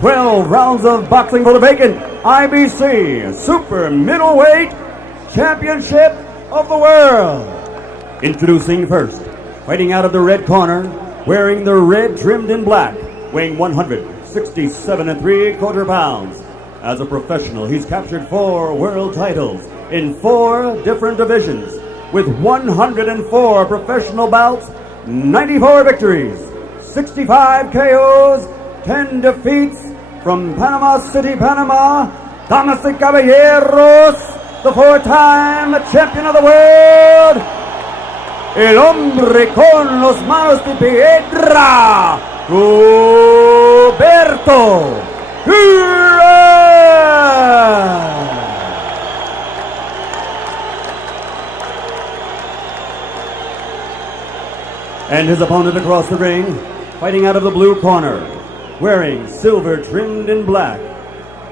12 rounds of boxing for the vacant IBC Super Middleweight Championship of the World. Introducing first, fighting out of the red corner, wearing the red trimmed in black, weighing 167 3/4 pounds. As a professional, he's captured 4 world titles in 4 different divisions, with 104 professional bouts, 94 victories, 65 KOs, 10 defeats. From Panama City, Panama, Damas y Caballeros, the 4-time champion of the world, el hombre con los manos de piedra, Roberto Duran. And his opponent across the ring, fighting out of the blue corner, wearing silver trimmed in black,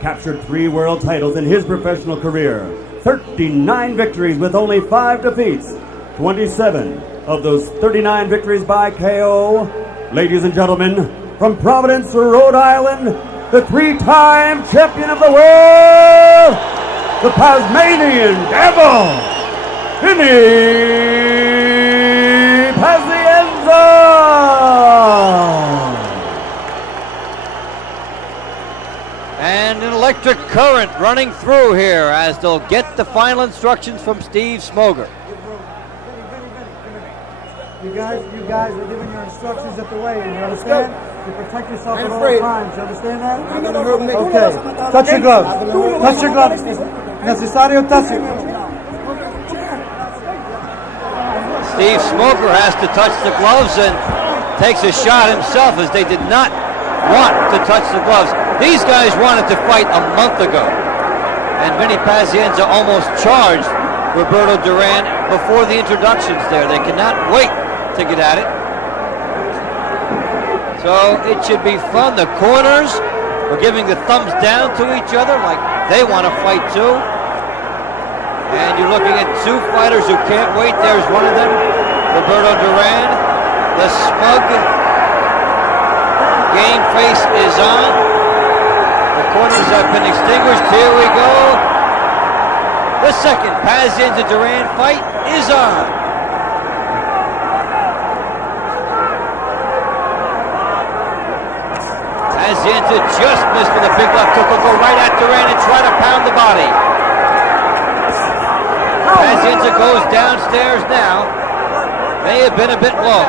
captured 3 world titles in his professional career, 39 victories with only 5 defeats, 27 of those 39 victories by KO. Ladies and gentlemen, from Providence, Rhode Island, the 3-time champion of the world, the Tasmanian Devil, Vinny Pazienza. And an electric current running through here as they'll get the final instructions from Steve Smoger. You guys are giving your instructions at the weigh-in, you understand? You protect yourself at all times, you understand that? Okay, touch your gloves. Touch your gloves. Necesario touch it. Steve Smoger has to touch the gloves and takes a shot himself as they did not want to touch the gloves. These guys wanted to fight a month ago, and Vinny Pazienza almost charged Roberto Duran before the introductions there. They cannot wait to get at it. So it should be fun. The corners are giving the thumbs down to each other like they want to fight too. And you're looking at 2 fighters who can't wait. There's one of them, Roberto Duran. The smug game face is on. The corners have been extinguished. Here we go. The second Pazienza Duran fight is on. Pazienza just missed with a big left hook. Will go right at Duran and try to pound the body. Pazienza goes downstairs now. May have been a bit low.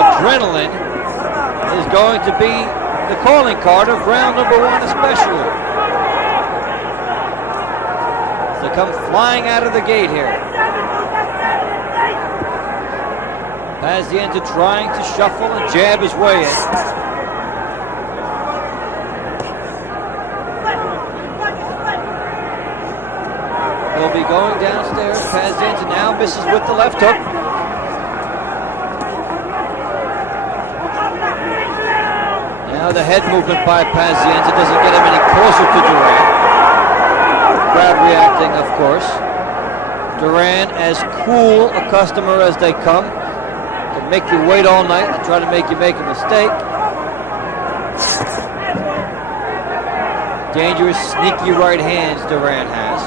Adrenaline is going to be the calling card of round number 1 especially. They come flying out of the gate here. Pazienza trying to shuffle and jab his way in. He'll be going downstairs. Pazienza now misses with the left hook. Now the head movement by Pazienza doesn't get him any closer to Duran. Crowd reacting, of course. Duran, as cool a customer as they come, can make you wait all night and try to make you make a mistake. Dangerous, sneaky right hands Duran has.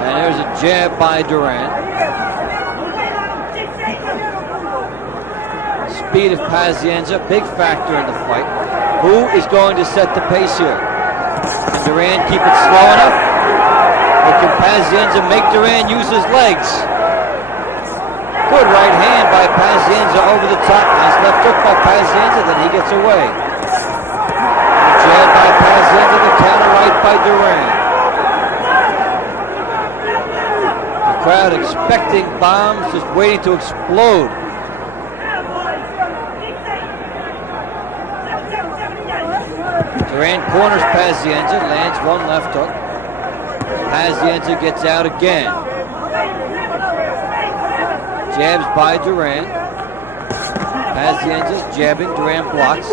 And there's a jab by Duran. Speed of Pazienza, big factor in the fight. Who is going to set the pace here? Can Duran keep it slow enough? Or can Pazienza make Duran use his legs? Good right hand by Pazienza over the top. Nice left hook by Pazienza, then he gets away. The jab by Pazienza, the counter right by Duran. The crowd expecting bombs, just waiting to explode. Duran corners Pazienza, lands 1 left hook. Pazienza gets out again. Jabs by Duran. Pazienza's jabbing, Duran blocks.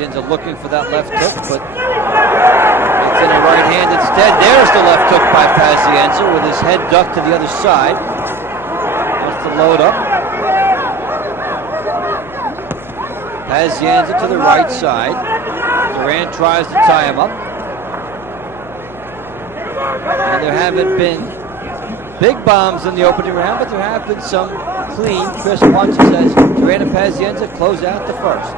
Pazienza looking for that left hook, but it's in a right hand instead. There's the left hook by Pazienza with his head ducked to the other side. Wants to load up. Pazienza to the right side. Duran tries to tie him up. And there haven't been big bombs in the opening round, but there have been some clean, crisp punches as Duran and Pazienza close out the first.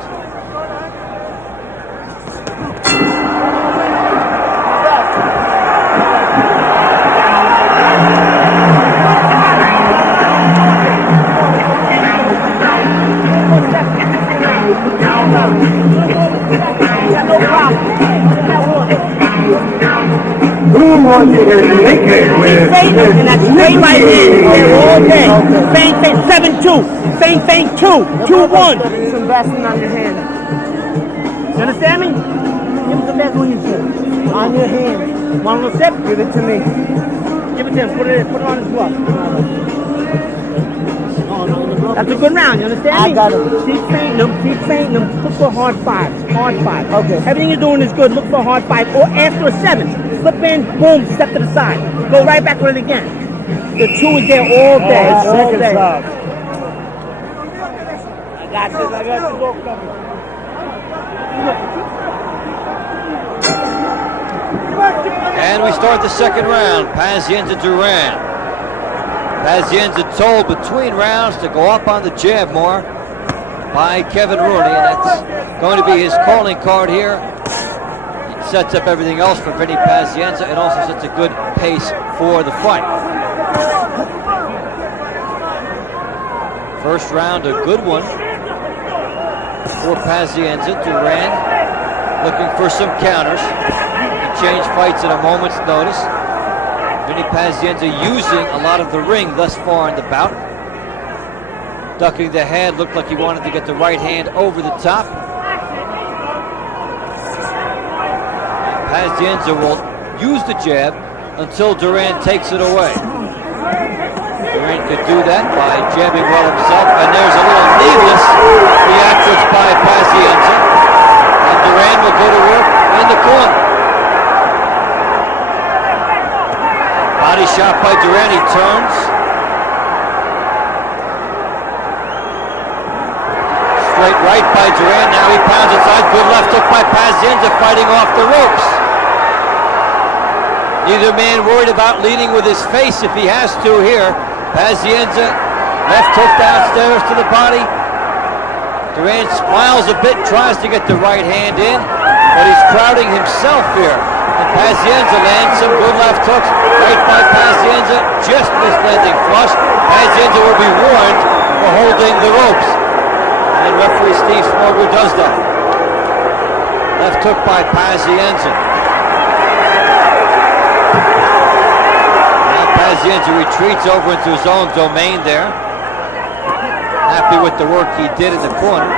Who wants to make it with and that's straight right hand. They're all day. Feint, feint, 7-2. Feint, feint, 2. 2-1. Some Vaseline on your hand. You understand me? Give me some Vaseline, sir. On your hand. Want a little sip? Give it to me. Give it to him. Put it on his glove. That's a good round, you understand me? I got him. Keep fainting them, keep fainting them. Look for hard fives, hard fives. Okay. Everything you're doing is good. Look for hard five. Or after a 7, slip in, boom, step to the side. Go right back with it again. The 2 is there all day, all day. I got this all covered. And we start the second round. Pazienza Duran. Pazienza told between rounds to go up on the jab more by Kevin Rooney, and that's going to be his calling card here. It sets up everything else for Vinny Pazienza. It also sets a good pace for the fight. First round, a good one for Pazienza. Duran looking for some counters. He changed fights at a moment's notice. Vinny Pazienza using a lot of the ring thus far in the bout. Ducking the head, looked like he wanted to get the right hand over the top. Pazienza will use the jab until Duran takes it away. Duran could do that by jabbing well himself, and there's a little needless theatrics by Pazienza. And Duran will go to work in the corner. Body shot by Duran, he turns. Straight right by Duran, now he pounds inside. Good left hook by Pazienza, fighting off the ropes. Neither man worried about leading with his face if he has to here. Pazienza, left hook downstairs to the body. Duran smiles a bit, tries to get the right hand in, but he's crowding himself here. And Pazienza lands some good left hooks. Right by Pazienza, just missed landing flush. Pazienza will be warned for holding the ropes. And referee Steve Smoger does that. Left hook by Pazienza. Now Pazienza retreats over into his own domain there. Happy with the work he did in the corner.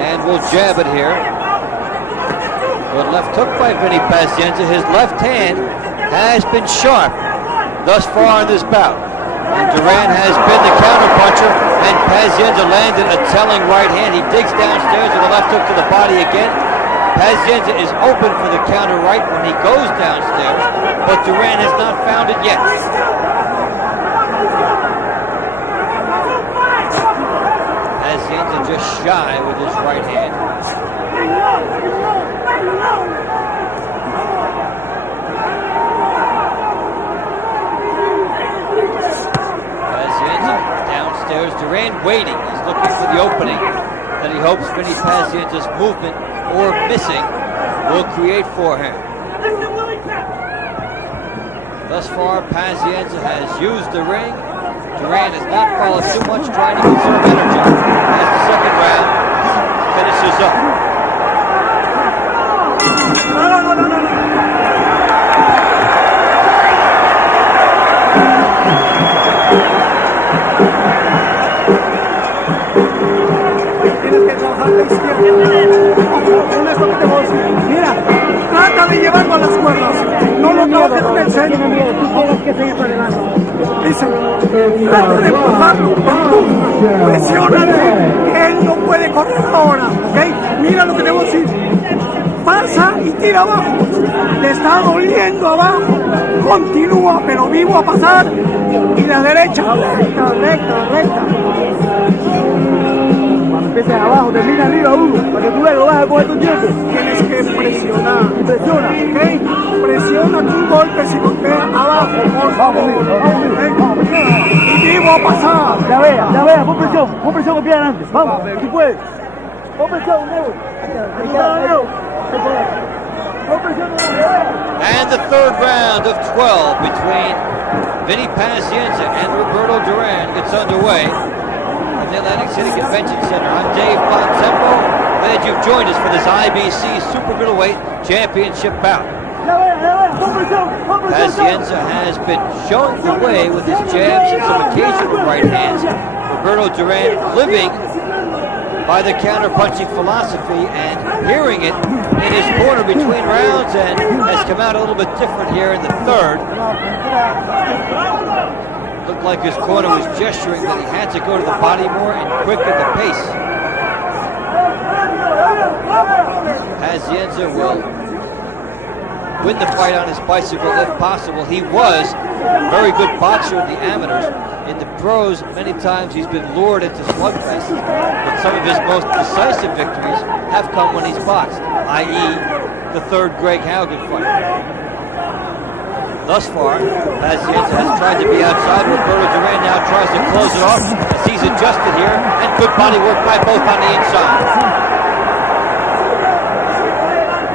And we'll jab it here. Good left hook by Vinny Pazienza. His left hand has been sharp thus far in this bout. And Duran has been the counterpuncher, and Pazienza landed a telling right hand. He digs downstairs with a left hook to the body again. Pazienza is open for the counter right when he goes downstairs, but Duran has not found it yet. Pazienza just shy with his right hand. Pazienza downstairs. Duran waiting. He's looking for the opening that he hopes Vinny Pazienza's movement or missing will create for him. Thus far, Pazienza has used the ring. Duran has not followed too much, trying to conserve energy as the second round finishes up. Mira, trata de llevarlo a las cuerdas. No lo toques en el centro. Tienes que seguir para adelante. Dice, trata de empujarlo. Presiónale. Él no puede correr ahora, ¿ok? mira lo que te voy a decir. Pasa y tira abajo. Le está doliendo abajo. Continúa, pero vivo a pasar. Y la derecha. Recta. Cuando empieces abajo, termina arriba uno. Para que tú lo vas a coger tu tiempo. Tienes que presionar. Presiona, ¿ok? Presiona tu golpe si golpea abajo. Por favor. Y vivo a pasar. Ya vea, pon presión que pie adelante. Vamos, tú puedes. Pon presión, Leo. And the third round of 12 between Vinny Pazienza and Roberto Duran gets underway at the Atlantic City Convention Center. I'm Dave Bontempo. Glad you've joined us for this IBC Super Middleweight Championship bout. Pazienza has been showing the way with his jabs and some occasional right hands. Roberto Duran living by the counter-punching philosophy and hearing it in his corner between rounds, and has come out a little bit different here in the third. Looked like his corner was gesturing that he had to go to the body more and quicken the pace. Pazienza will win the fight on his bicycle if possible. He was a very good boxer in the amateurs. In the pros, many times he's been lured into slugfests, but some of his most decisive victories have come when he's boxed, i.e. the third Greg Haugen fight. Thus far, Pazienza has tried to be outside. Roberto Duran now tries to close it off as he's adjusted here, and good body work by both on the inside.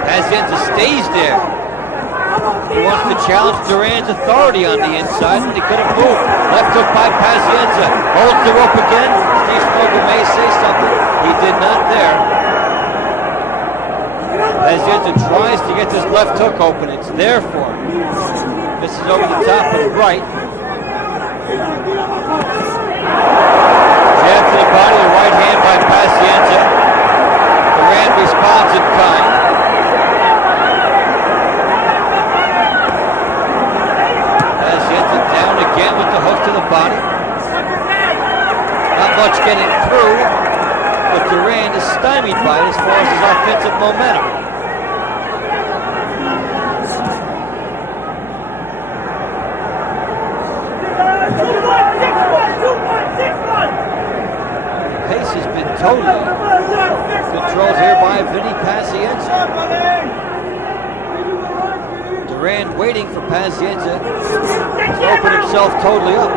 Pazienza stays there. He wants to challenge Duran's authority on the inside, and he couldn't move. Left hook by Pazienza. Holds the rope again. Steve Smoker may say something. He did not there. Pazienza tries to get this left hook open. It's there for him. Misses over the top of the right. Jab to the body, the right hand by Pazienza. Duran responds in kind. Again with the hook to the body. Not much getting through, but Duran is stymied by it as far as his offensive momentum. The pace has been totally controlled here by Vinny Pazienza. Duran waiting for Pazienza to open himself totally up.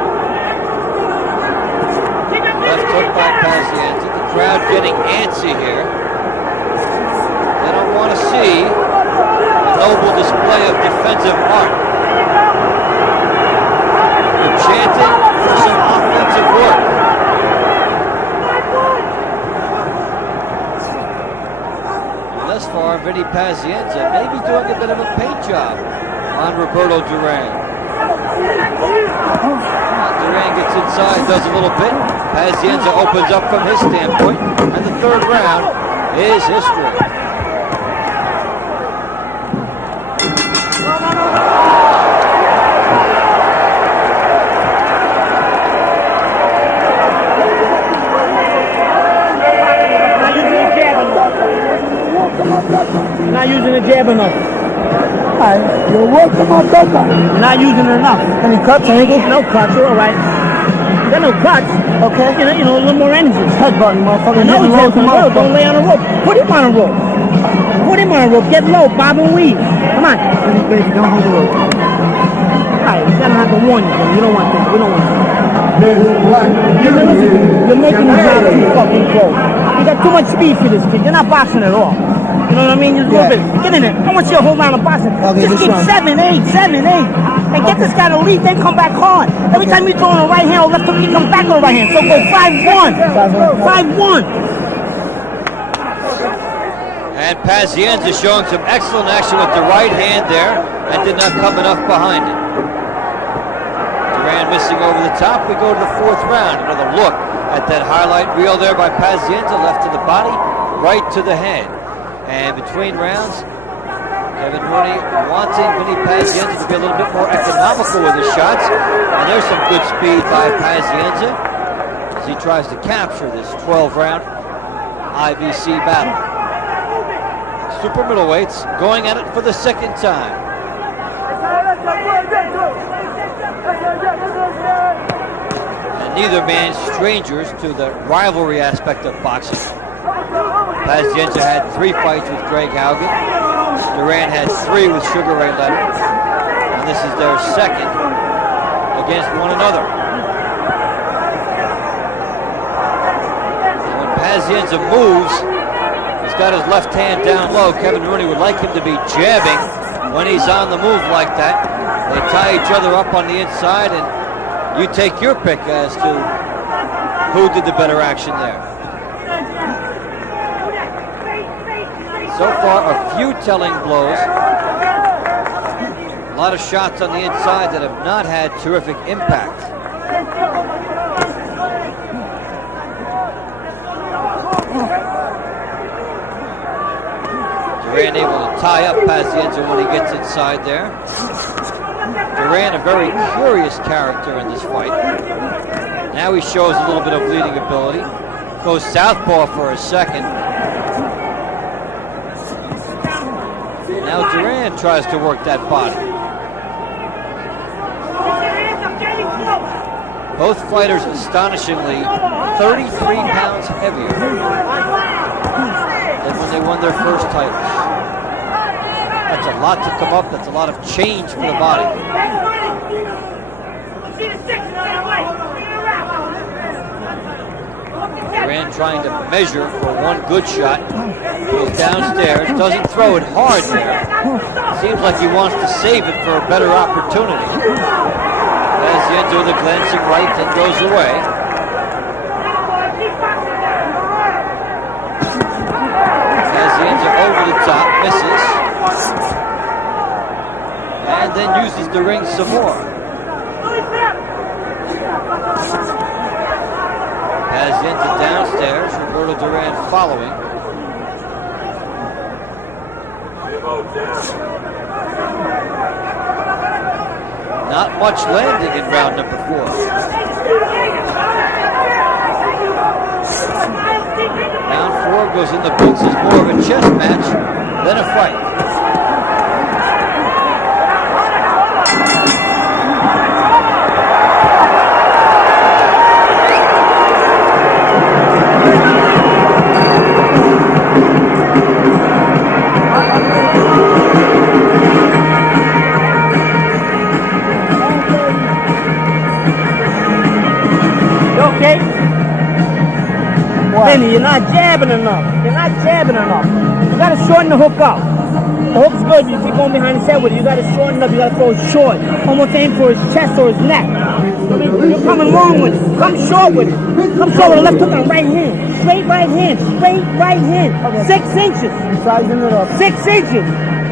Left hook by Pazienza. The crowd getting antsy here. They don't want to see a noble display of defensive art. They're chanting for some offensive work. Thus far, Vinny Pazienza may be doing a bit of a paint job on Roberto Duran. Duran gets inside, does a little bit. Pazienza opens up from his standpoint, and the third round is history. Not using the jab enough. Alright, you're working on that. You're not using it enough. Any cuts, Angle? No cuts, you're all right. You got no cuts. Okay. You know, a little more energy. Headbutting, motherfucker. No, he's on the rope. Don't lay on the rope. Put him on a rope. Put him on a rope. Get low, bob and weave. Come on. Baby, don't hold the rope. Alright, you gotta have to warn you. You don't want this. We don't want this. You're making the job too fucking close. You got too much speed for this kid. You're not boxing at all. You know what I mean? Just a little bit. Get in there. I want you to hold on to boxing. Just keep 7, 8, 7, 8. And get this guy to lead, then come back hard. Every time you throw on the right hand or left hook, he comes back on the right hand. So go 5-1. 5-1. And Pazienza showing some excellent action with the right hand there and did not come enough behind it. Duran missing over the top. We go to the fourth round. Another look at that highlight reel there by Pazienza. Left to the body, right to the head. And between rounds, Kevin Rooney wanting Vinny Pazienza to be a little bit more economical with his shots. And there's some good speed by Pazienza as he tries to capture this 12-round IBC battle. super middleweights going at it for the second time. And neither man strangers to the rivalry aspect of boxing. Pazienza had 3 fights with Greg Haugen. Duran had 3 with Sugar Ray Leonard. And this is their second against one another. And when Pazienza moves, he's got his left hand down low. Kevin Rooney would like him to be jabbing when he's on the move like that. They tie each other up on the inside, and you take your pick as to who did the better action there. So far, a few telling blows. A lot of shots on the inside that have not had terrific impact. Duran able to tie up Pazienza when he gets inside there. Duran, a very curious character in this fight. Now he shows a little bit of leading ability. Goes southpaw for a second. Now Duran tries to work that body. Both fighters astonishingly 33 pounds heavier than when they won their first titles. That's a lot to come up. That's a lot of change for the body. Duran trying to measure for one good shot. Goes downstairs. Doesn't throw it hard there. Seems like he wants to save it for a better opportunity. Pazienza with a glancing right and goes away. Pazienza over the top, misses. And then uses the ring some more. Pazienza downstairs, Roberto Duran following. Not much landing in round number 4. Round 4 goes in the books as more of a chess match than a fight. Okay? Vinny, you're not jabbing enough. You're not jabbing enough. You gotta shorten the hook up. The hook's good. You keep going behind his head with it. You gotta shorten up. You gotta throw it short. Almost aim for his chest or his neck. I mean, you're coming long with it. Come short with it. Come short with a left hook on right hand. Straight right hand. Straight right hand. 6 inches. Sizing it up. 6 inches.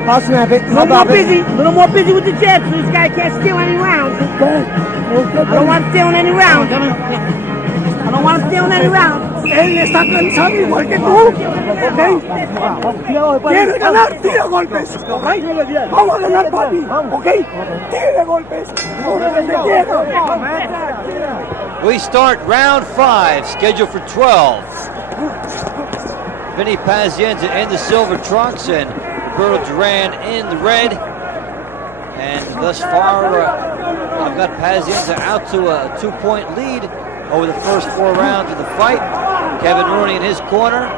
I'll snap it. A little more busy with the jab so this guy can't steal any rounds. I don't want him stealing any rounds. I don't want him stealing any rounds. Él está cansado igual que tú, ¿ok? Quieres ganar, tira golpes, ¿ok? Vamos a ganar, papi, ¿ok? Tira golpes, We start round 5, scheduled for 12. Vinny Pazienza in the silver trunks and Roberto Duran in the red. And thus far, I've got Pazienza out to a 2-point lead over the first 4 rounds of the fight. Kevin Rooney in his corner,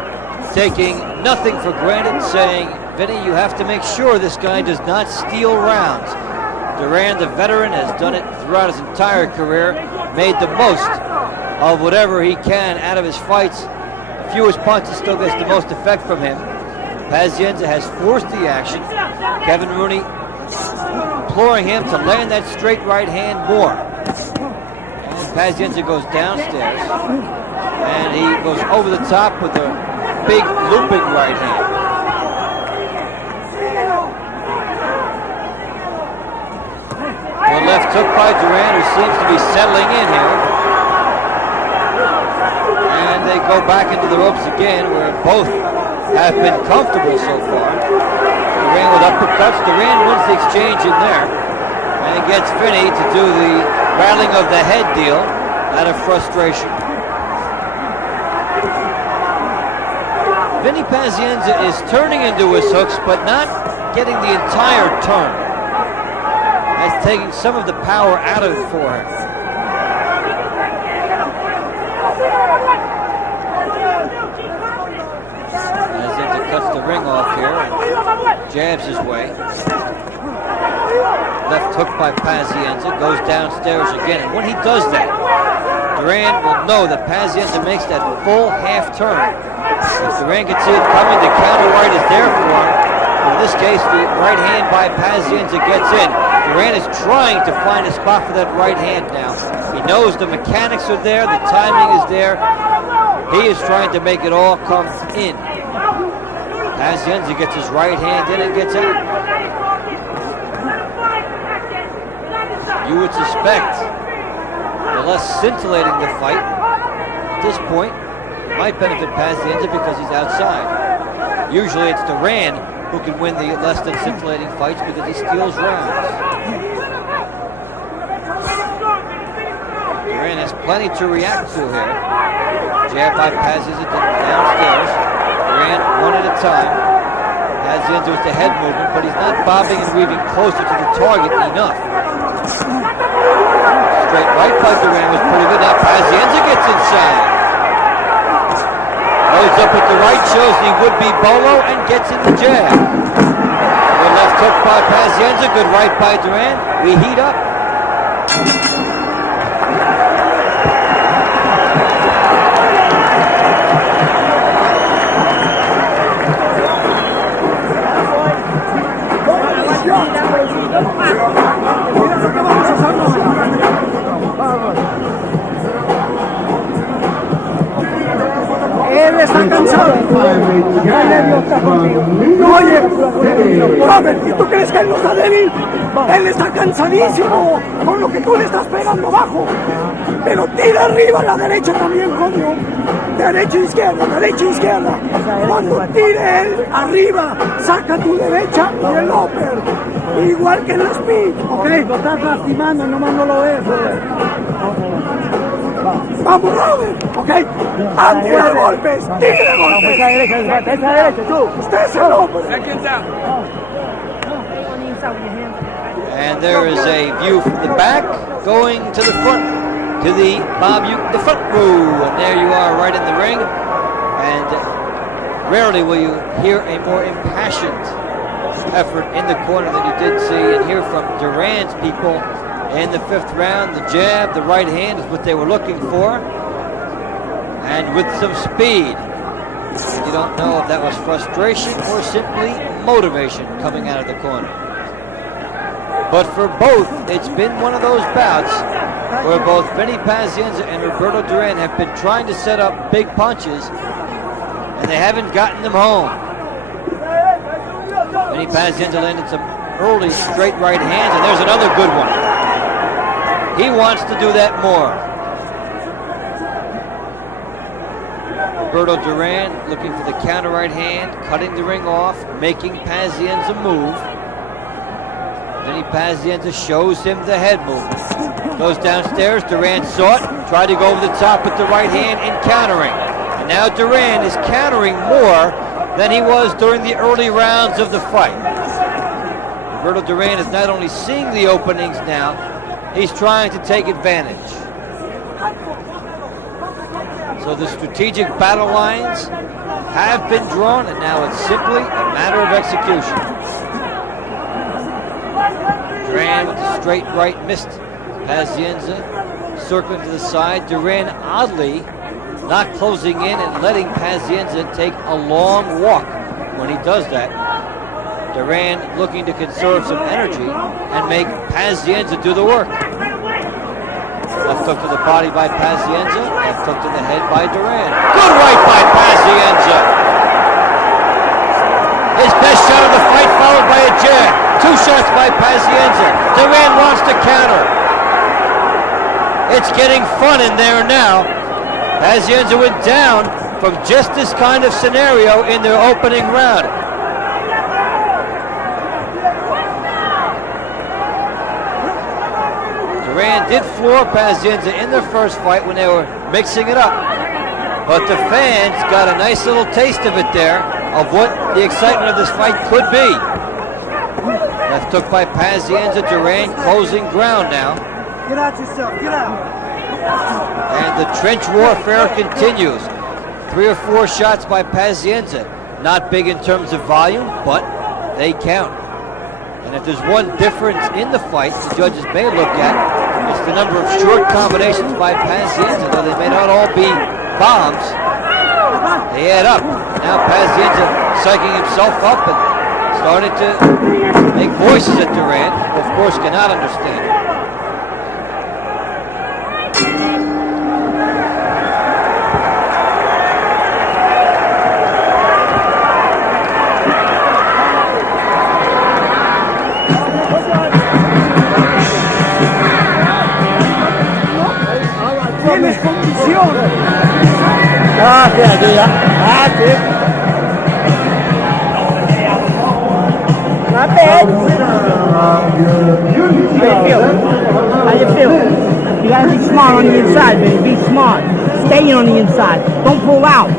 taking nothing for granted, saying, Vinny, you have to make sure this guy does not steal rounds. Duran, the veteran, has done it throughout his entire career, made the most of whatever he can out of his fights. The fewest punches still gets the most effect from him. Pazienza has forced the action. Kevin Rooney imploring him to land that straight right hand more. And Pazienza goes downstairs, and he goes over the top with a big looping right hand. The left hook by Duran, who seems to be settling in here. And they go back into the ropes again, where both have been comfortable so far. Duran with uppercuts. Duran wins the exchange in there and gets Vinny to do the rattling of the head deal out of frustration. Vinny Pazienza is turning into his hooks, but not getting the entire turn. That's taking some of the power out of it for him. Pazienza cuts the ring off here and jabs his way. Left hook by Pazienza, goes downstairs again, and when he does that, Duran will know that Pazienza makes that full half turn. If Duran can see it coming, the counter right is there for him. But in this case, the right hand by Pazienza gets in. Duran is trying to find a spot for that right hand now. He knows the mechanics are there, the timing is there. He is trying to make it all come in. Pazienza gets his right hand in and gets out. You would suspect the less scintillating the fight at this point might benefit Pazienza because he's outside. Usually it's Duran who can win the less than scintillating fights because he steals rounds. Duran has plenty to react to here. Jab by Pazienza downstairs. Duran one at a time. Pazienza with the head movement, but he's not bobbing and weaving closer to the target enough. Straight right by Duran was pretty good. Now Pazienza gets inside. Loads up with the right, shows the would-be bolo, and gets in the jab. Good left hook by Pazienza, good right by Duran. We heat up. Él está cansado. Oye, Robert, ¿y tú crees que él no está débil? Él está cansadísimo con lo que tú le estás pegando abajo. Pero tira arriba a la derecha también, coño. Derecha, izquierda. Cuando tire él arriba, saca tu derecha y el upper. Igual que en la speed. Ok, lo estás lastimando, nomás no lo ves, Robert. Vamos, Robert, ok. Tira golpes. Esa derecha, tú. Usted es el hombre. And there is a view from the back going to the front, to the the front row. And there you are right in the ring. And rarely will you hear a more impassioned effort in the corner than you did see and hear from Duran's people. In the fifth round, the jab, the right hand is what they were looking for. And with some speed. And you don't know if that was frustration or simply motivation coming out of the corner. But for both, it's been one of those bouts where both Vinny Pazienza and Roberto Duran have been trying to set up big punches, and they haven't gotten them home. Vinny Pazienza landed some early straight right hands, and there's another good one. He wants to do that more. Roberto Duran looking for the counter right hand, cutting the ring off, making Pazienza move. Vinny Pazienza shows him the head movement. Goes downstairs, Duran saw it, tried to go over the top with the right hand in countering. And now Duran is countering more than he was during the early rounds of the fight. Roberto Duran is not only seeing the openings now, he's trying to take advantage. So the strategic battle lines have been drawn, and now it's simply a matter of execution. Duran with the straight right missed. Pazienza circling to the side. Duran oddly not closing in and letting Pazienza take a long walk when he does that. Duran looking to conserve some energy and make Pazienza do the work. Left hook to the body by Pazienza. Left hook to the head by Duran. Good right by Pazienza. His best shot of the fight followed by a jab. Two shots by Pazienza. Duran wants to counter. It's getting fun in there now. Pazienza went down from just this kind of scenario in their opening round. Duran did floor Pazienza in their first fight when they were mixing it up. But the fans got a nice little taste of it there, of what the excitement of this fight could be. Left hook by Pazienza. Duran closing ground now. Get out yourself, get out. And the trench warfare continues. 3 or 4 shots by Pazienza. Not big in terms of volume, but they count. And if there's one difference in the fight the judges may look at, it's the number of short combinations by Pazienza. Though they may not all be bombs, they add up. Now Pazienza psyching himself up and starting to make voices at Duran, who of course cannot understand it. Tienes condición. Not bad. How you feel? You gotta be smart on the inside, baby. Be smart. Stay on the inside. Don't pull out.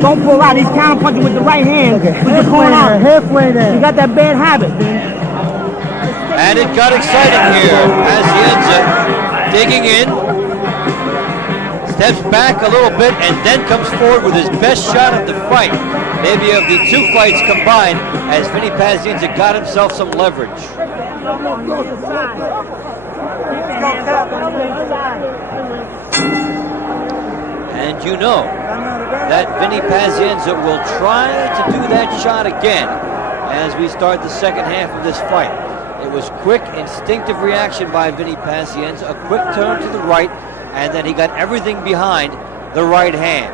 Don't pull out. He's counter punching with the right hand. But you're pulling out. Halfway there. You got that bad habit. And it got exciting here. Pazienza digging in. Steps back a little bit and then comes forward with his best shot of the fight. Maybe of the 2 fights combined, as Vinny Pazienza got himself some leverage. And you know that Vinny Pazienza will try to do that shot again as we start the second half of this fight. It was quick, instinctive reaction by Vinny Pazienza, a quick turn to the right, and then he got everything behind the right hand.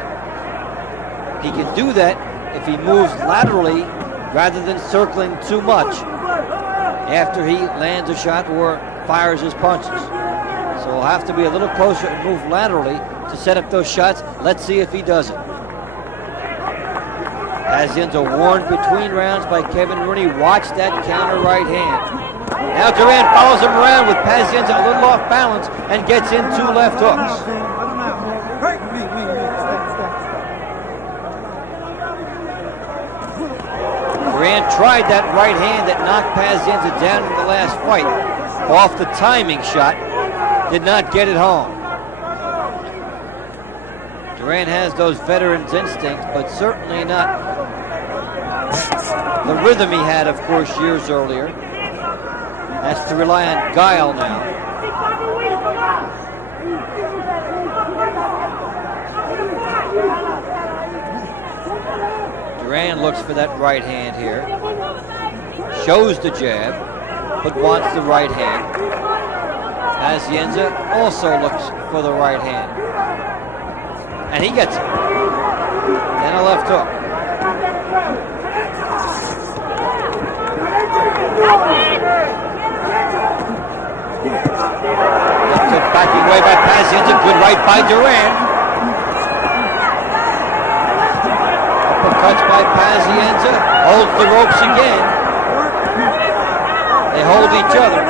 He can do that if he moves laterally rather than circling too much after he lands a shot or fires his punches. So he'll have to be a little closer and move laterally to set up those shots. Let's see if he does it. Pazienza warned between rounds by Kevin Rooney. Watch that counter right hand. Now Duran follows him around with Pazienza a little off balance and gets in 2 left hooks. Duran tried that right hand that knocked Pazienza down in the last fight. Off the timing shot. Did not get it home. Duran has those veteran's instincts, but certainly not the rhythm he had, of course, years earlier. Has to rely on guile now. Duran looks for that right hand here. Shows the jab, but wants the right hand. Pazienza also looks for the right hand. And he gets it. Then a left hook. Left hook backing away by Pazienza. Good right by Duran. Uppercuts by Pazienza. Holds the ropes again. They hold each other.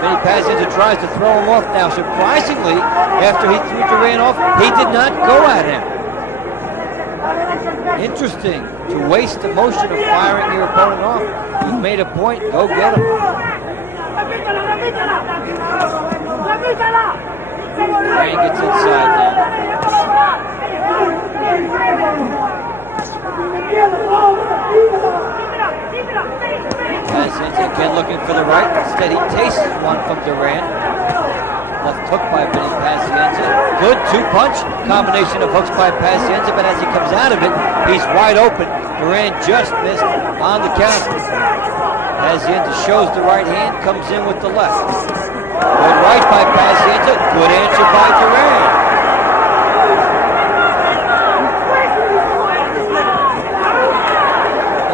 Vinny Pazienza tries to throw him off now. Surprisingly, after he threw Duran off, he did not go at him. Interesting to waste the motion of firing your opponent off. You've made a point, go get him. Duran gets inside now. Pazienza again looking for the right. Instead, he tastes one from Duran. Left hook by Vinny Pazienza. Good 2-punch combination of hooks by Pazienza, but as he comes out of it, he's wide open. Duran just missed on the counter. Pazienza shows the right hand, comes in with the left. Good right by Pazienza. Good answer by Duran.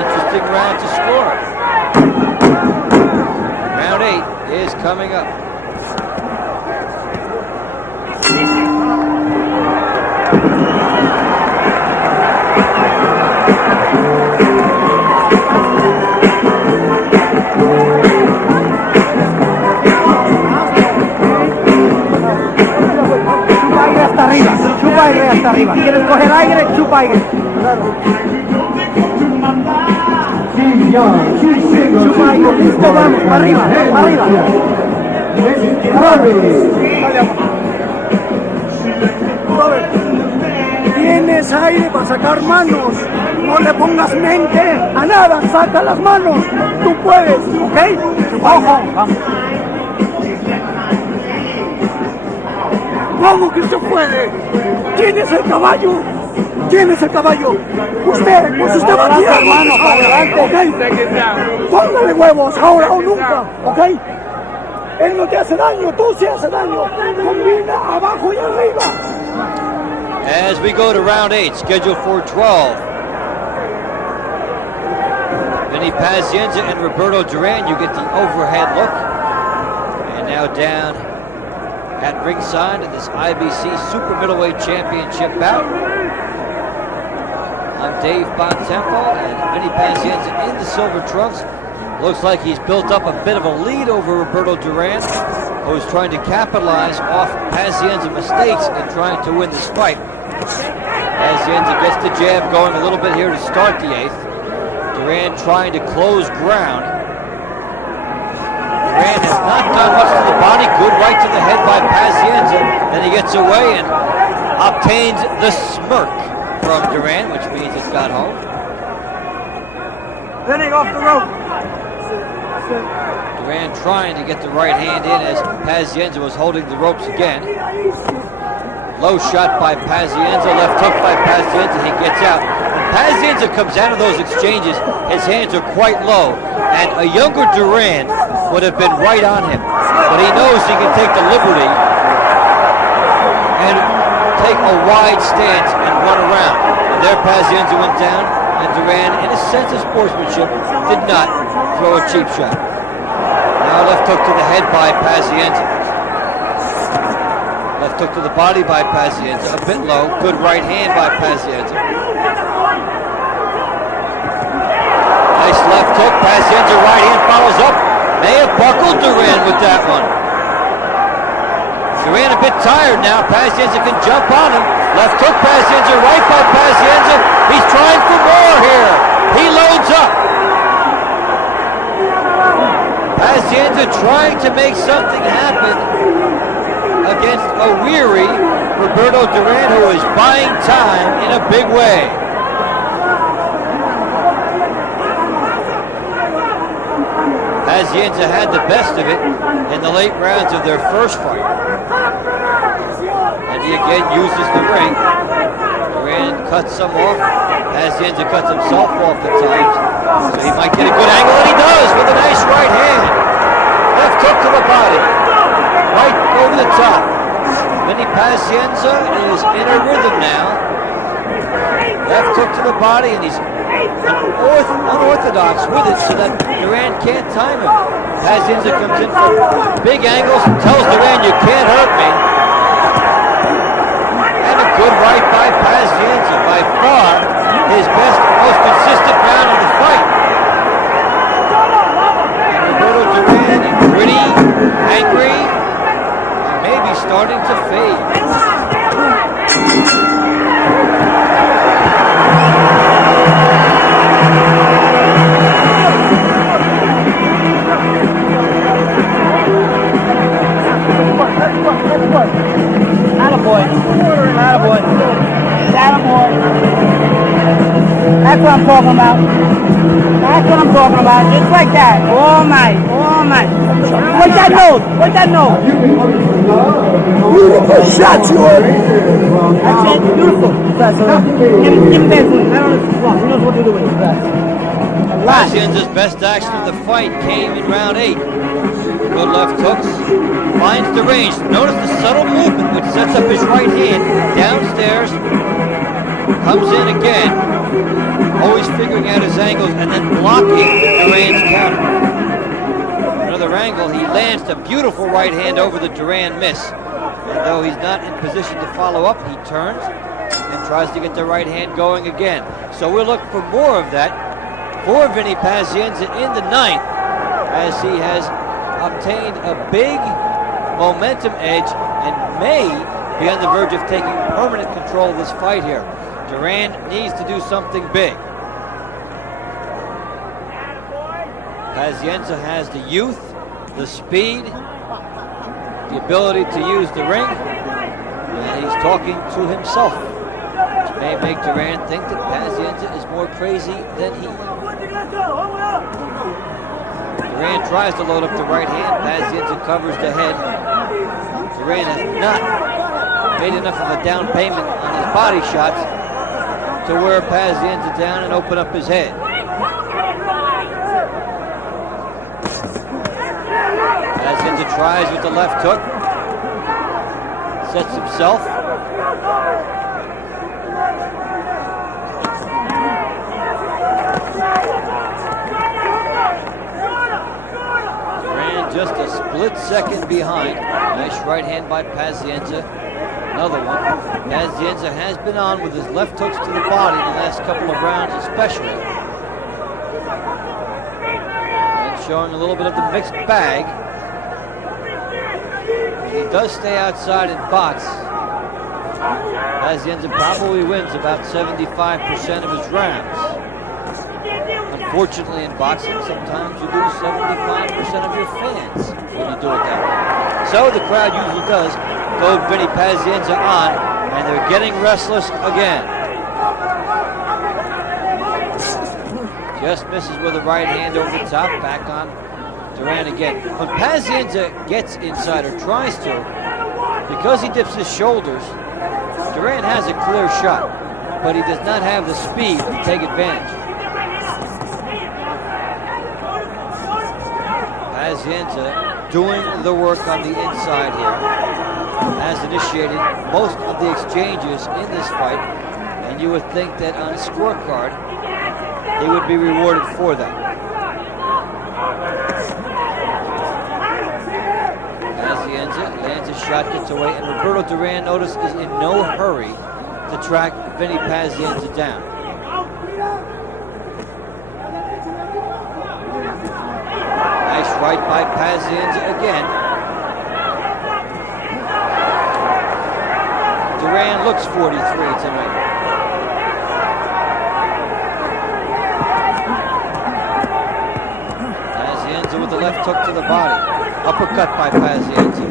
Interesting round to score. Round 8 is coming up. Chupa y el aire, chupa aire. Chupa aire, listo, vamos, para arriba, para arriba. Robert, tienes aire para sacar manos. No le pongas mente a nada, saca las manos. Tú puedes, ¿ok? Ojo, vamos. Vamos que se puede. ¿Tienes el caballo? ¿Tienes el caballo? Usted, pues usted va a tirar, hermano, para adelante, ¿ok? Póngale huevos, ahora o nunca, ¿ok? Él no te hace daño, tú sí haces daño. Combina abajo y arriba. As we go to round 8, scheduled for 12. Vinny Pazienza and Roberto Duran, you get the overhead look. And now down at ringside in this IBC Super Middleweight Championship bout. I'm Dave Bontempo, and Vinny Pazienza in the silver trunks. Looks like he's built up a bit of a lead over Roberto Duran, who's trying to capitalize off Pazienza's mistakes in trying to win this fight. Pazienza gets the jab going a little bit here to start the 8th. Duran trying to close ground. Duran has not done much to the body. Good right to the head by Pazienza. Then he gets away and obtains the smirk from Duran, which means it got home. Vinny off the rope. Duran trying to get the right hand in as Pazienza was holding the ropes again. Low shot by Pazienza, left hook by Pazienza, he gets out. When Pazienza comes out of those exchanges, his hands are quite low, and a younger Duran would have been right on him. But he knows he can take the liberty and take a wide stance and run around. And there Pazienza went down, and Duran, in a sense of sportsmanship, did not throw a cheap shot. Now left hook to the head by Pazienza. Left hook to the body by Pazienza, a bit low. Good right hand by Pazienza. Nice left hook. Pazienza right hand follows up. May have buckled Duran with that one. Duran a bit tired now. Pazienza can jump on him. Left hook, Pazienza right by Pazienza. He's trying for more here. He loads up. Pazienza trying to make something happen against a weary Roberto Duran, who is buying time in a big way. Pazienza had the best of it in the late rounds of their first fight. And he again uses the ring. Duran cuts some off. Pazienza cuts himself off at times. So he might get a good angle, and he does with a nice right hand. Left hook to the body. Right over the top. Vinny Pazienza is in a rhythm now. Left hook to the body, and he's unorthodox with it so that Duran can't time him. Pazienza comes in for big angles and tells Duran, you can't hurt me. And a good right by Pazienza, by far his best, most consistent round of the fight. And Roberto Duran, pretty angry, and maybe starting to fade. Attaboy. Attaboy. Attaboy. That's what I'm talking about. That's what I'm talking about. Just like that. All night. All night. What's that nose? What's that nose? Beautiful shot, Jordan. That's it. Beautiful. Give him that food. I don't know. He knows what to do with it. Pazienza's best action of the fight came in round 8. Good left hooks. Finds the range. Notice the subtle movement which sets up his right hand downstairs. Comes in again. Always figuring out his angles and then blocking Duran's counter. Another angle. He lands a beautiful right hand over the Duran miss. And though he's not in position to follow up, he turns and tries to get the right hand going again. So we'll look for more of that for Vinny Pazienza in the 9th, as he has obtained a big momentum edge and may be on the verge of taking permanent control of this fight here. Duran needs to do something big. Pazienza has the youth, the speed, the ability to use the ring, and he's talking to himself, which may make Duran think that Pazienza is more crazy than he. Duran tries to load up the right hand. Pazienza covers the head. Duran has not made enough of a down payment on his body shots to wear Pazienza down and open up his head. Pazienza tries with the left hook. Sets himself. Duran just a split second behind. Nice right hand by Pazienza. Another one. Pazienza has been on with his left hooks to the body in the last couple of rounds especially. And showing a little bit of the mixed bag. He does stay outside and box. Pazienza probably wins about 75% of his rounds. Unfortunately in boxing, sometimes you lose 75% of your fans when you do it that way. So the crowd usually does go Vinny Pazienza on, and they're getting restless again. Just misses with a right hand over the top, back on Duran again. When Pazienza gets inside or tries to, because he dips his shoulders, Duran has a clear shot, but he does not have the speed to take advantage. Pazienza doing the work on the inside here, has initiated most of the exchanges in this fight, and you would think that on a scorecard, he would be rewarded for that. Pazienza lands a shot, gets away, and Roberto Duran, notice, is in no hurry to track Vinny Pazienza down. Nice right by Pazienza again. Duran looks 43 tonight. Pazienza with the left hook to the body. Uppercut by Pazienza.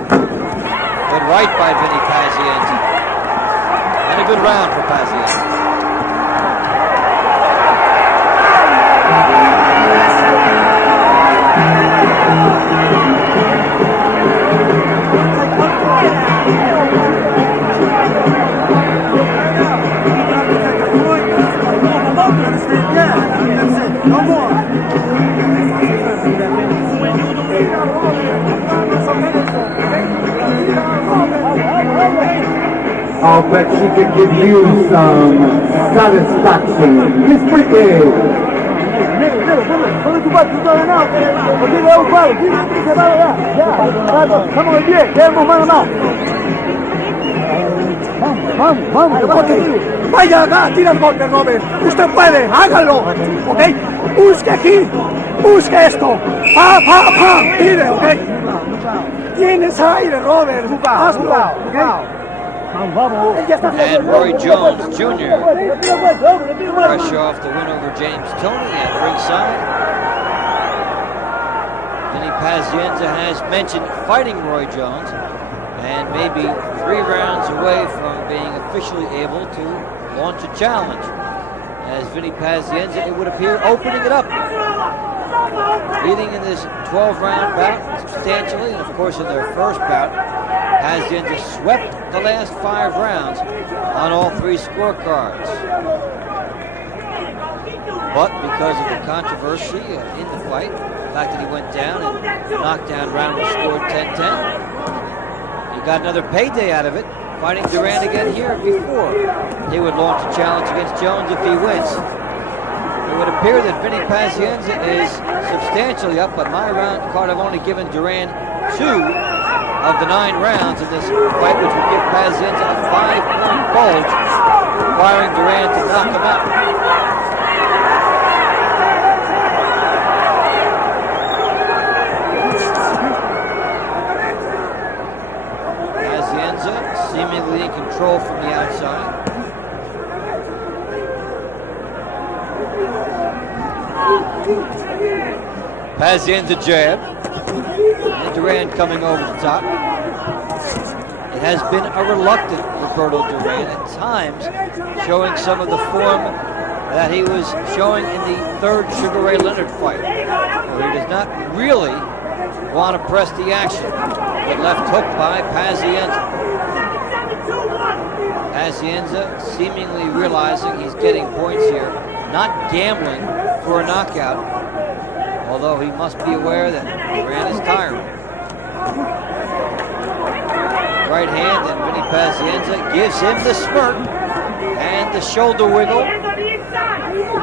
Good right by Vinny Pazienza. And a good round for Pazienza. No more. I'll bet she could give you some satisfaction. Miss Bricky. Vaya acá, tira el golpe, Robert. Usted puede, hágalo. ¿Ok? Busque aquí. Busque esto. Pa, pa, pa. Tire, ¿ok? Tienes aire, Robert. Hazlo. ¿Ok? And Roy Jones Jr. fresh off the win over James Toney at ringside. Vinny Pazienza has mentioned fighting Roy Jones, and maybe 3 rounds away from being officially able to launch a challenge. As Vinny Pazienza, it would appear, opening it up. Leading in this 12-round bout substantially, and of course in their first bout, Pazienza swept the last 5 rounds on all 3 scorecards. But because of the controversy in the fight, the fact that he went down and the knockdown round was scored 10-10, he got another payday out of it, fighting Duran again here before he would launch a challenge against Jones if he wins. It would appear that Vinny Pazienza is substantially up, but my round card I've only given Duran 2 of the 9 rounds in this fight, which would give Pazienza a 5-point bulge, requiring Duran to knock him out. Pazienza seemingly in control from the outside. Pazienza jab. And Duran coming over the top. It has been a reluctant Roberto Duran at times, showing some of the form that he was showing in the third Sugar Ray Leonard fight, where he does not really want to press the action. But left hook by Pazienza. Pazienza seemingly realizing he's getting points here, not gambling for a knockout, although he must be aware that Duran is tiring. Right hand, and Vinny Pazienza gives him the smirk and the shoulder wiggle,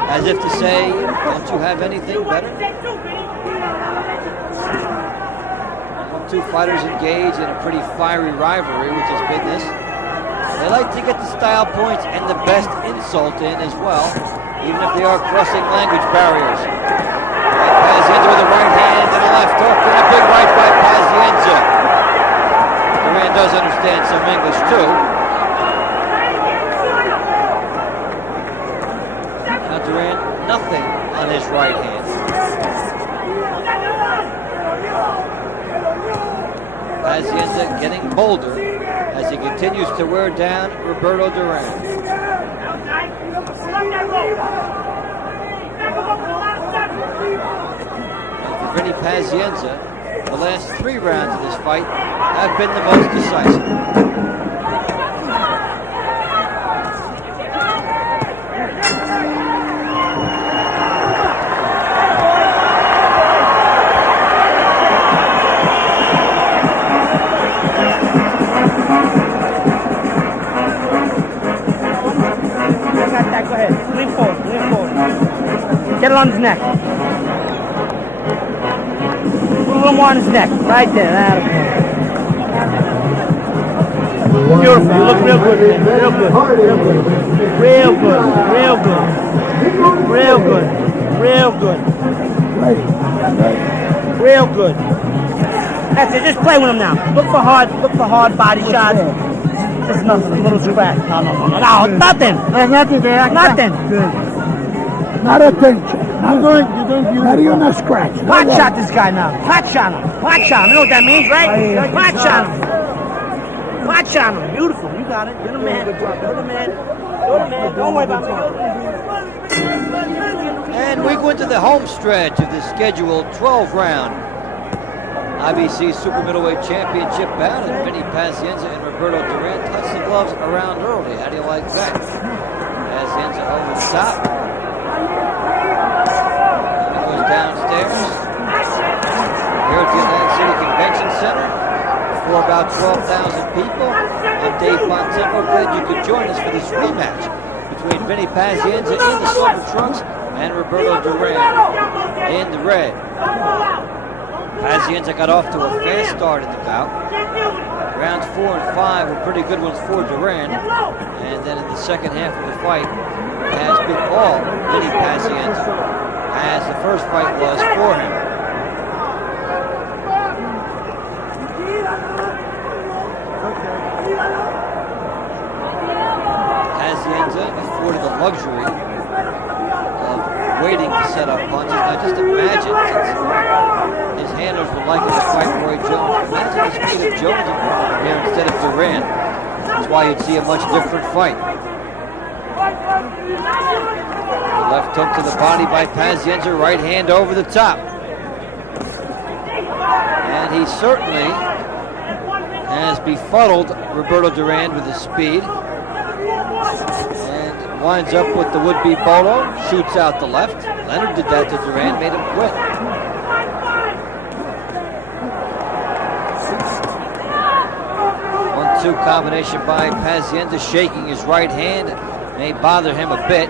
as if to say, don't you have anything better? Two fighters engage in a pretty fiery rivalry, which has been this. They like to get the style points and the best insult in as well, even if they are crossing language barriers. Pazienza with a right hand and a left hook and a big right by Pazienza. Duran does understand some English too. Now Duran, nothing on his right hand. Pazienza getting bolder as he continues to wear down Roberto Duran. And for Vinny Pazienza, the last 3 rounds of this fight have been the most decisive. Go ahead. Lean forward. Get it on his neck. Put a little more on his neck. Right there. Beautiful. You look real good, man. Real good. Real good. That's it. Just play with him now. Look for hard body shots. Just nothing. A little scratch. No, nothing. There's nothing there. Nothing. Good. Not a pinch. You're doing beautiful. Not even a scratch. Pot shot this guy now. Pot shot him. You know what that means, right? Pot shot him. Beautiful. You got it. You're the man. Don't worry about me. And we go into the home stretch of the scheduled 12-round IBC Super Middleweight Championship bout, and Vinny Pazienza and Roberto Duran touch the gloves around early. How do you like that? Pazienza over the top. He goes downstairs. Here at the Atlantic City Convention Center, for about 12,000 people. I'm Dave Pazienza. Glad you could join us for this rematch between Vinny Pazienza in the silver trunks and Roberto Duran in the red. Pazienza got off to a fast start in the bout. Rounds 4 and 5 were pretty good ones for Duran. And then in the second half of the fight, it has been all Vinny Pazienza, as the first fight was for him. Pazienza afforded the luxury of waiting to set up punches. Now just imagine, his handlers would like him to fight Roy Jones. Imagine the speed of Jones there instead of Duran. That's why you'd see a much different fight. The left hook to the body by Pazienza, right hand over the top. And he certainly has befuddled Roberto Duran with his speed. And winds up with the would-be bolo, shoots out the left. Leonard did that to Duran, made him quit. 1-2 combination by Pazienza, shaking his right hand. May bother him a bit.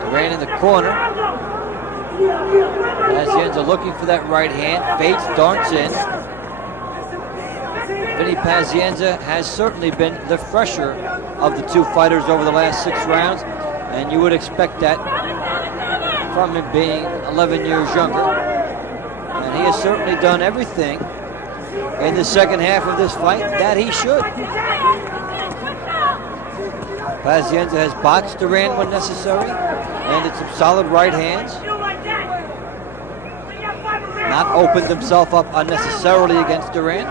Duran in the corner. Pazienza looking for that right hand. Bates darts in. Vinny Pazienza has certainly been the fresher of the two fighters over the last 6 rounds, and you would expect that from him being 11 years younger. And he has certainly done everything in the second half of this fight that he should. Pazienza has boxed Duran when necessary, landed some solid right hands. Not opened himself up unnecessarily against Duran.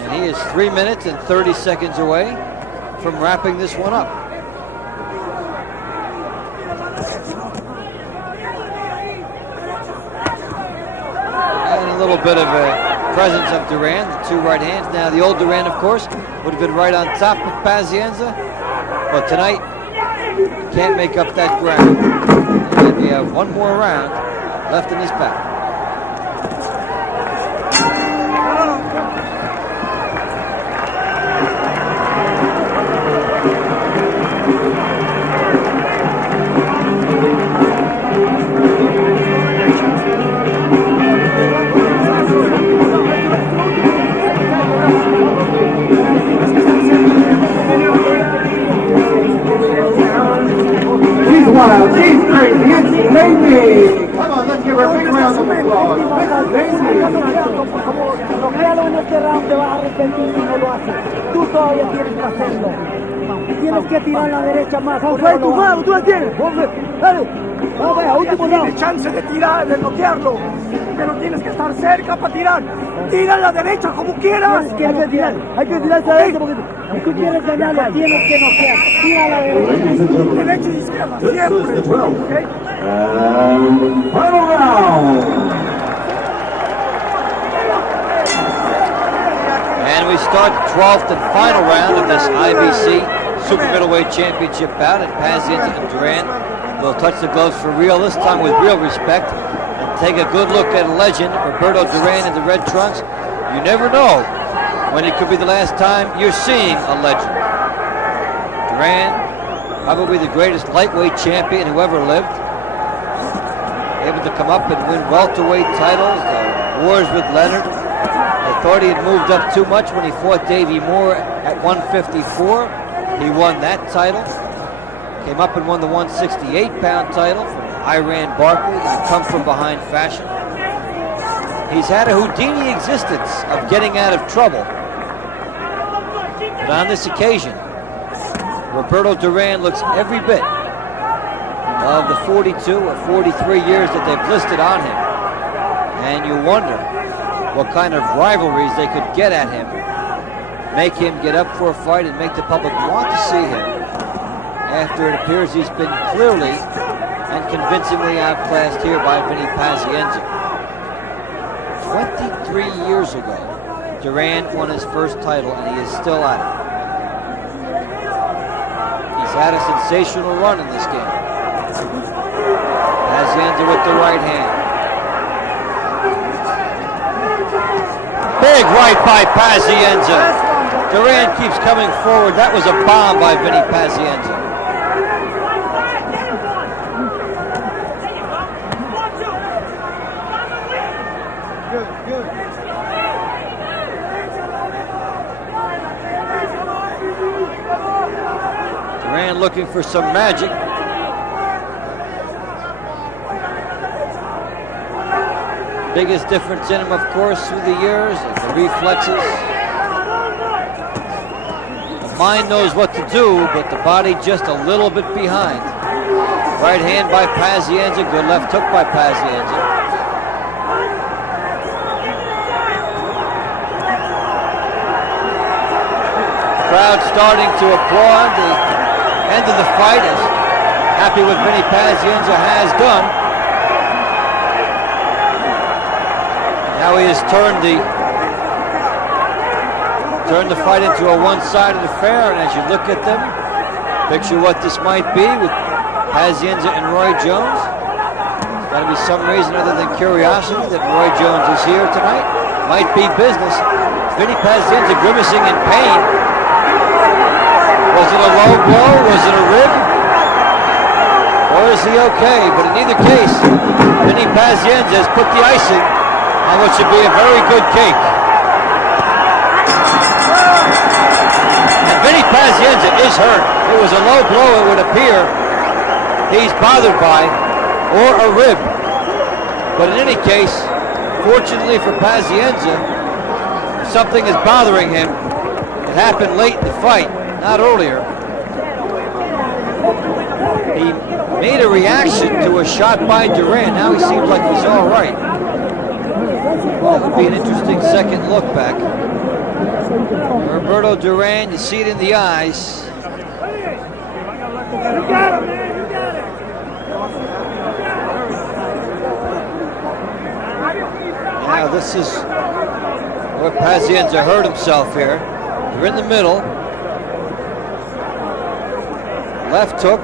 And he is 3 minutes and 30 seconds away from wrapping this one up. And a little bit of a presence of Duran, the two right hands. Now the old Duran, of course, would have been right on top of Pazienza, but tonight can't make up that ground. And we have one more round left in this battle. Wild, she's crazy, it's Vinny! Come on, let's give her a big round of applause. Bloquealo en este round, te vas a arrepentir si no lo haces. Tú todavía tienes que hacerlo. Tienes que tirar la derecha más. Tu mano, tú la tienes. Dale. Vamos a último round. Tienes chance de tirar, de bloquearlo. Pero tienes que estar cerca para tirar. Tira a la derecha como quieras. Hay que tirar esa derecha porque si tú quieres ganarlo, tienes que noquear. Tira a la derecha. Derecha y izquierda, siempre. Okay? Final round! And we start the 12th and final round of this IBC Super Middleweight Championship bout, and Pazienza and Duran will touch the gloves for real, this time with real respect, and take a good look at a legend, Roberto Duran in the red trunks. You never know when it could be the last time you're seeing a legend. Duran, probably the greatest lightweight champion who ever lived, able to come up and win welterweight titles, wars with Leonard. They thought he had moved up too much when he fought Davey Moore at 154. He won that title. Came up and won the 168-pound title from Iran Barkley in a come-from-behind fashion. He's had a Houdini existence of getting out of trouble. But on this occasion, Roberto Duran looks every bit of the 42 or 43 years that they've listed on him. And you wonder what kind of rivalries they could get at him, make him get up for a fight and make the public want to see him, after it appears he's been clearly and convincingly outclassed here by Vinny Pazienza. 23 years ago, Duran won his first title and he is still at it. He's had a sensational run in this game. Pazienza with the right hand. Big right by Pazienza. Duran keeps coming forward. That was a bomb by Vinny Pazienza. Duran looking for some magic. Biggest difference in him, of course, through the years, is the reflexes. The mind knows what to do, but the body just a little bit behind. Right hand by Pazienza, good left hook by Pazienza. Crowd starting to applaud the end of the fight, as happy with Vinny Pazienza has done. Now he has turned the fight into a one-sided affair, and as you look at them, picture what this might be with Pazienza and Roy Jones. There's got to be some reason other than curiosity that Roy Jones is here tonight. Might be business. Vinny Pazienza grimacing in pain. Was it a low blow? Was it a rib? Or is he okay? But in either case, Vinny Pazienza has put the icing on what should be a very good cake. And Vinny Pazienza is hurt. It was a low blow, it would appear. He's bothered by, or a rib. But in any case, Fortunately for Pazienza, if something is bothering him, it happened late in the fight, not earlier. He made a reaction to a shot by Duran. Now he seems like he's all right. That would be an interesting second look back. Roberto Duran, you see it in the eyes. Now this is where Pazienza hurt himself here. They're in the middle. Left hook.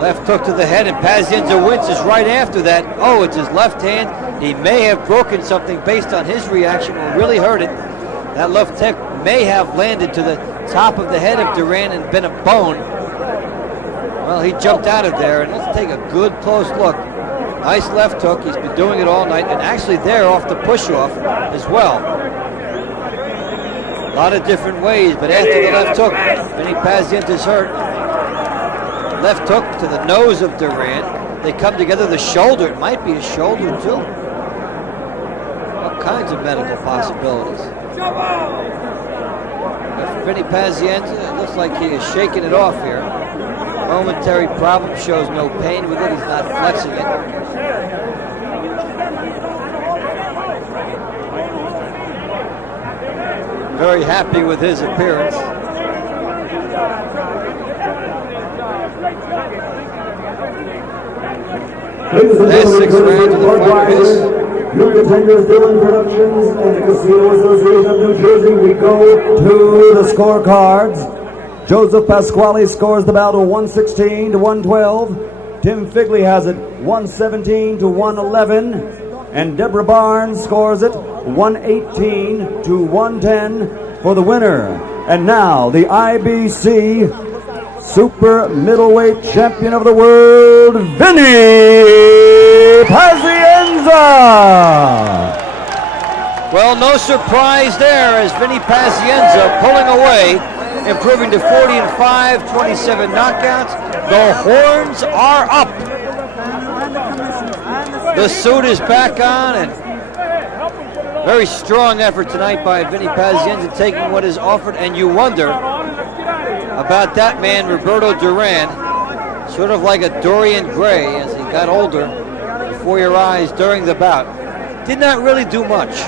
Left hook to the head, and Pazienza winces right after that. Oh, it's his left hand. He may have broken something based on his reaction. Will really hurt it. That left hook may have landed to the top of the head of Duran and been a bone. Well, he jumped out of there, and let's take a good close look. Nice left hook. He's been doing it all night, and actually there off the push-off as well. A lot of different ways, but after the left hook, Vinny Pazienza's hurt. Left hook to the nose of Duran. They come together. The shoulder, it might be a shoulder too. All kinds of medical possibilities. But for Vinny Pazienza, it looks like he is shaking it off here. Momentary problem, shows no pain with it. He's not flexing it. Very happy with his appearance. Last 6 rounds of the fight is Your contenders, Duran Productions and the Casino Association of New Jersey. We go to the scorecards. Joseph Pasquale scores the bout 116 to 112. Tim Figley has it 117 to 111. And Deborah Barnes scores it 118 to 110 for the winner. And now the IBC Super Middleweight Champion of the World, Vinny Pazienza. Well, no surprise there as Vinny Pazienza pulling away, improving to 40-5, 27 knockouts. The horns are up. The suit is back on, and very strong effort tonight by Vinny Pazienza, taking what is offered, and you wonder about that man, Roberto Duran, sort of like a Dorian Gray as he got older before your eyes during the bout. Did not really do much.